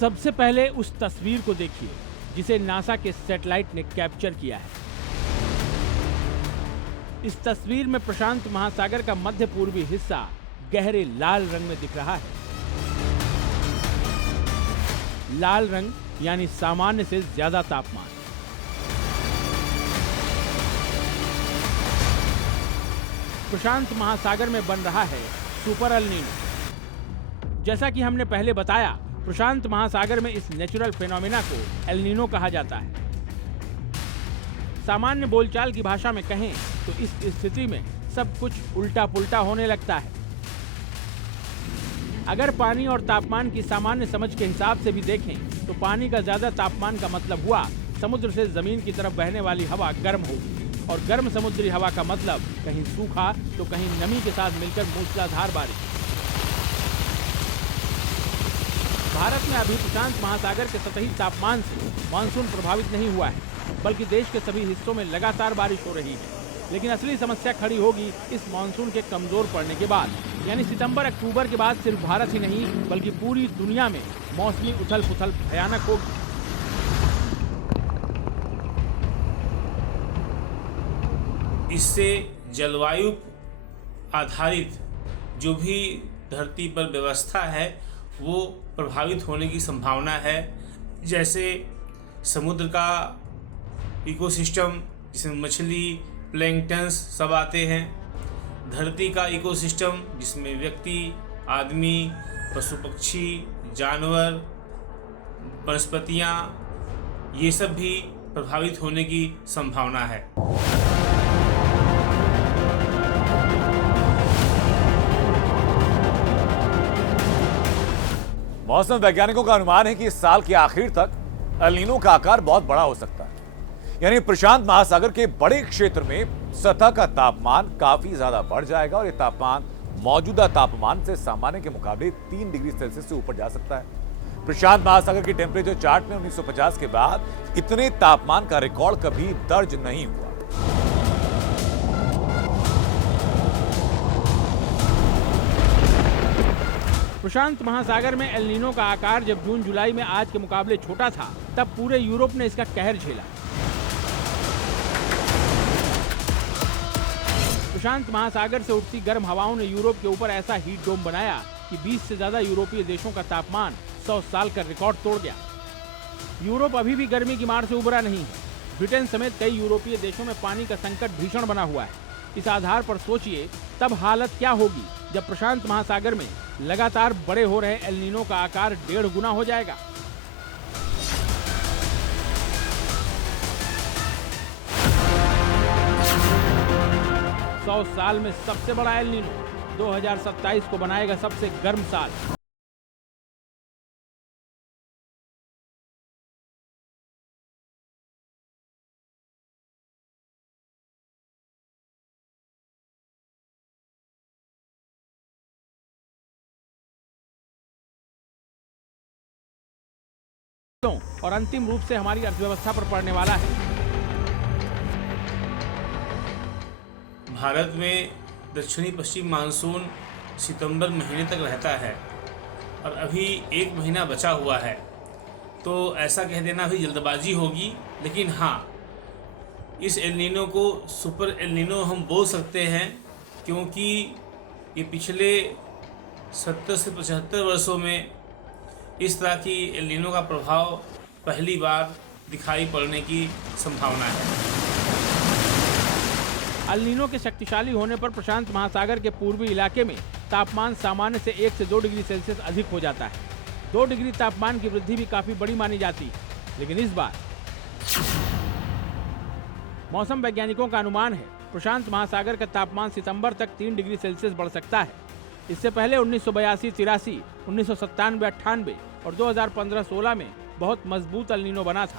सबसे पहले उस तस्वीर को देखिए जिसे नासा के सैटेलाइट ने कैप्चर किया है। इस तस्वीर में प्रशांत महासागर का मध्य पूर्वी हिस्सा गहरे लाल रंग में दिख रहा है। लाल रंग यानी सामान्य से ज्यादा तापमान। प्रशांत महासागर में बन रहा है सुपर एल नीनो। जैसा कि हमने पहले बताया, प्रशांत महासागर में इस नेचुरल फेनोमेना को एल नीनो कहा जाता है। सामान्य बोलचाल की भाषा में कहें तो इस स्थिति में सब कुछ उल्टा पुल्टा होने लगता है। अगर पानी और तापमान की सामान्य समझ के हिसाब से भी देखें तो पानी का ज्यादा तापमान का मतलब हुआ समुद्र से जमीन की तरफ बहने वाली हवा गर्म होगी, और गर्म समुद्री हवा का मतलब कहीं सूखा तो कहीं नमी के साथ मिलकर मूसलाधार बारिश। भारत में अभी प्रशांत महासागर के सतही तापमान से मानसून प्रभावित नहीं हुआ है, बल्कि देश के सभी हिस्सों में लगातार बारिश हो रही है। लेकिन असली समस्या खड़ी होगी इस मानसून के कमजोर पड़ने के बाद, यानी सितंबर अक्टूबर के बाद सिर्फ भारत ही नहीं बल्कि पूरी दुनिया में मौसमी उथल पुथल भयानक होगी। इससे जलवायु आधारित जो भी धरती पर व्यवस्था है वो प्रभावित होने की संभावना है। जैसे समुद्र का इकोसिस्टम जिसमें मछली, प्लैंक्टन्स सब आते हैं, धरती का इकोसिस्टम जिसमें व्यक्ति, आदमी, पशु पक्षी, जानवर, वनस्पतियाँ, ये सब भी प्रभावित होने की संभावना है। मौसम वैज्ञानिकों का अनुमान है कि इस साल के आखिर तक एल नीनो का आकार बहुत बड़ा हो सकता है। यानी प्रशांत महासागर के बड़े क्षेत्र में सतह का तापमान काफी ज्यादा बढ़ जाएगा और ये तापमान मौजूदा तापमान से सामान्य के मुकाबले 3 डिग्री सेल्सियस से ऊपर जा सकता है। प्रशांत महासागर की टेम्परेचर चार्ट में 1950 के बाद इतने तापमान का रिकॉर्ड कभी दर्ज नहीं हुआ। प्रशांत महासागर में एल नीनो का आकार जब जून जुलाई में आज के मुकाबले छोटा था, तब पूरे यूरोप ने इसका कहर झेला। प्रशांत महासागर से उठती गर्म हवाओं ने यूरोप के ऊपर ऐसा हीट डोम बनाया कि 20 से ज्यादा यूरोपीय देशों का तापमान 100 साल का रिकॉर्ड तोड़ गया। यूरोप अभी भी गर्मी की मार से उबरा नहीं है। ब्रिटेन समेत कई यूरोपीय देशों में पानी का संकट भीषण बना हुआ है। इस आधार पर सोचिए तब हालत क्या होगी जब प्रशांत महासागर में लगातार बड़े हो रहे एल नीनो का आकार 1.5 गुना हो जाएगा। सौ साल में सबसे बड़ा एल नीनो 2027 को बनाएगा सबसे गर्म साल। और अंतिम रूप से हमारी अर्थव्यवस्था पर पड़ने वाला है। भारत में दक्षिणी पश्चिम मानसून सितंबर महीने तक रहता है और अभी 1 महीना बचा हुआ है, तो ऐसा कह देना भी जल्दबाजी होगी। लेकिन हाँ, इस एल नीनो को सुपर एल नीनो हम बोल सकते हैं, क्योंकि ये पिछले 70 से 75 वर्षों में इस तरह की एल नीनो का प्रभाव पहली बार दिखाई पड़ने की संभावना है। एल नीनो के शक्तिशाली होने पर प्रशांत महासागर के पूर्वी इलाके में तापमान सामान्य से 1 से 2 डिग्री सेल्सियस अधिक हो जाता है। 2 डिग्री तापमान की वृद्धि भी काफी बड़ी मानी जाती है। लेकिन इस बार मौसम वैज्ञानिकों का अनुमान है प्रशांत महासागर का तापमान सितंबर तक 3 डिग्री सेल्सियस बढ़ सकता है। इससे पहले 1982-83, 1997-98 और 2015-16 में बहुत मजबूत एल नीनो बना था।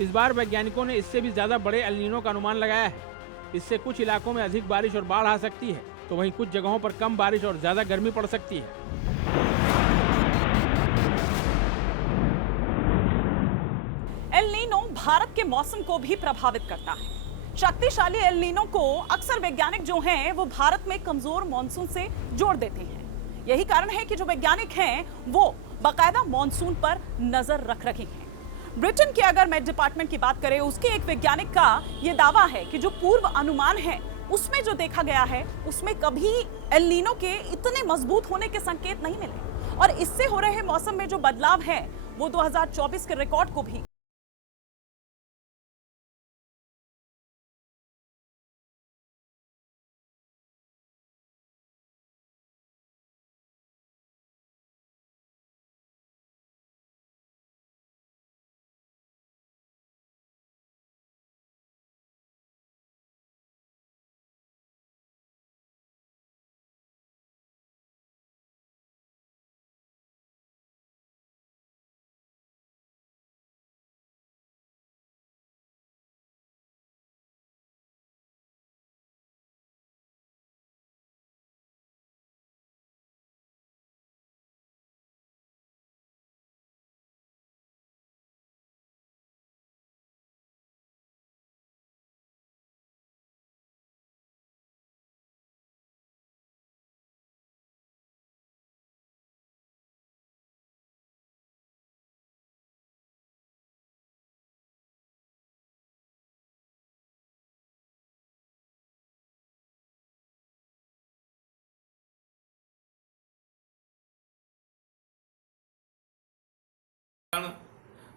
इस बार वैज्ञानिकों ने इससे भी ज्यादा बड़े एल नीनो का अनुमान लगाया है। इससे कुछ इलाकों में अधिक बारिश और बाढ़ आ सकती है, तो वहीं कुछ जगहों पर कम बारिश और ज्यादा गर्मी पड़ सकती है। एल नीनो भारत के मौसम को भी प्रभावित करता है। शक्तिशाली एल नीनो को अक्सर वैज्ञानिक जो हैं वो भारत में कमजोर मॉनसून से जोड़ देते हैं। यही कारण है कि जो वैज्ञानिक हैं वो बाकायदा मॉनसून पर नजर रख रही हैं। ब्रिटेन के अगर मेट डिपार्टमेंट की बात करें, उसके एक वैज्ञानिक का यह दावा है कि जो पूर्व अनुमान है उसमें जो देखा गया है उसमें कभी एल नीनो के इतने मजबूत होने के संकेत नहीं मिले और इससे हो रहे मौसम में जो बदलाव है वो 2024 के रिकॉर्ड को भी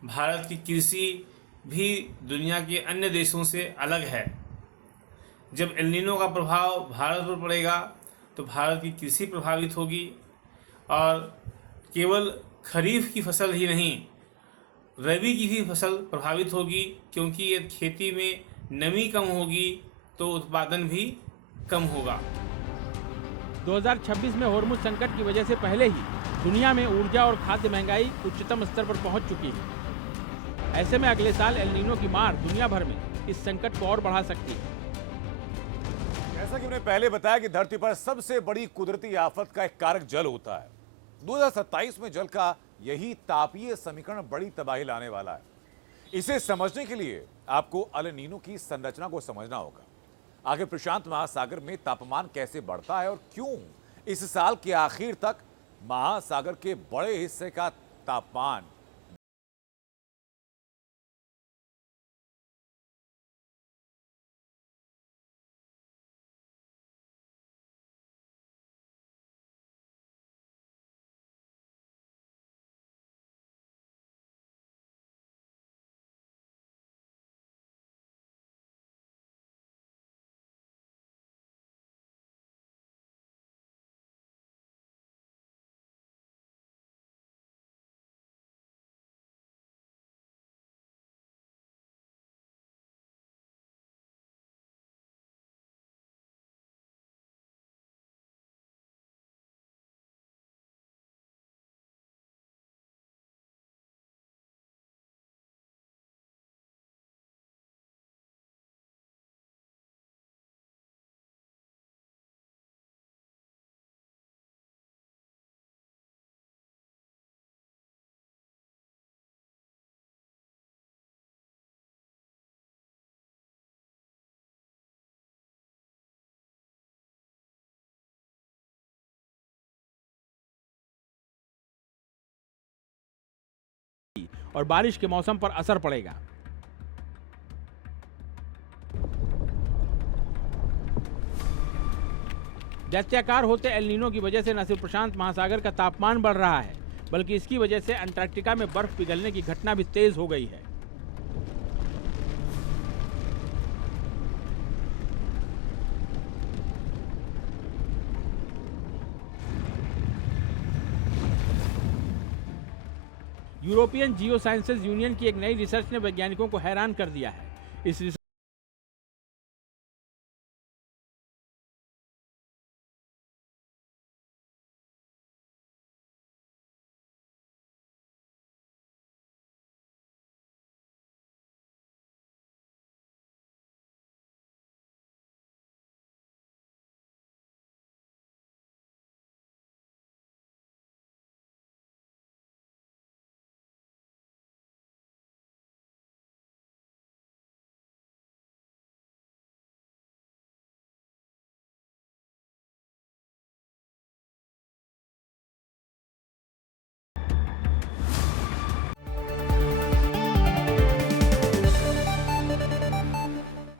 भारत की कृषि भी दुनिया के अन्य देशों से अलग है। जब एल नीनो का प्रभाव भारत पर पड़ेगा तो भारत की कृषि प्रभावित होगी और केवल खरीफ की फसल ही नहीं, रबी की भी फसल प्रभावित होगी, क्योंकि यदि खेती में नमी कम होगी तो उत्पादन भी कम होगा। 2026 में हॉर्मुज संकट की वजह से पहले ही दुनिया में ऊर्जा और खाद्य महंगाई उच्चतम स्तर पर पहुंच चुकी है। ऐसे में अगले साल एल नीनो की मार दुनिया भर में इस संकट को और बढ़ा सकती है। जैसा कि हमने पहले बताया कि धरती पर सबसे बड़ी कुदरती आफत का एक कारक जल होता है। 2027 में जल का यही तापीय समीकरण बड़ी तबाही लाने वाला है। इसे समझने के लिए आपको एल नीनो की संरचना को समझना होगा। आगे प्रशांत महासागर में तापमान कैसे बढ़ता है और क्यों इस साल के आखिर तक महासागर के बड़े हिस्से का तापमान और बारिश के मौसम पर असर पड़ेगा। दैत्याकार होते एल नीनो की वजह से न सिर्फ प्रशांत महासागर का तापमान बढ़ रहा है, बल्कि इसकी वजह से अंटार्कटिका में बर्फ पिघलने की घटना भी तेज हो गई है। यूरोपियन जियो साइंसेज यूनियन की एक नई रिसर्च ने वैज्ञानिकों को हैरान कर दिया है। इस रिसर्च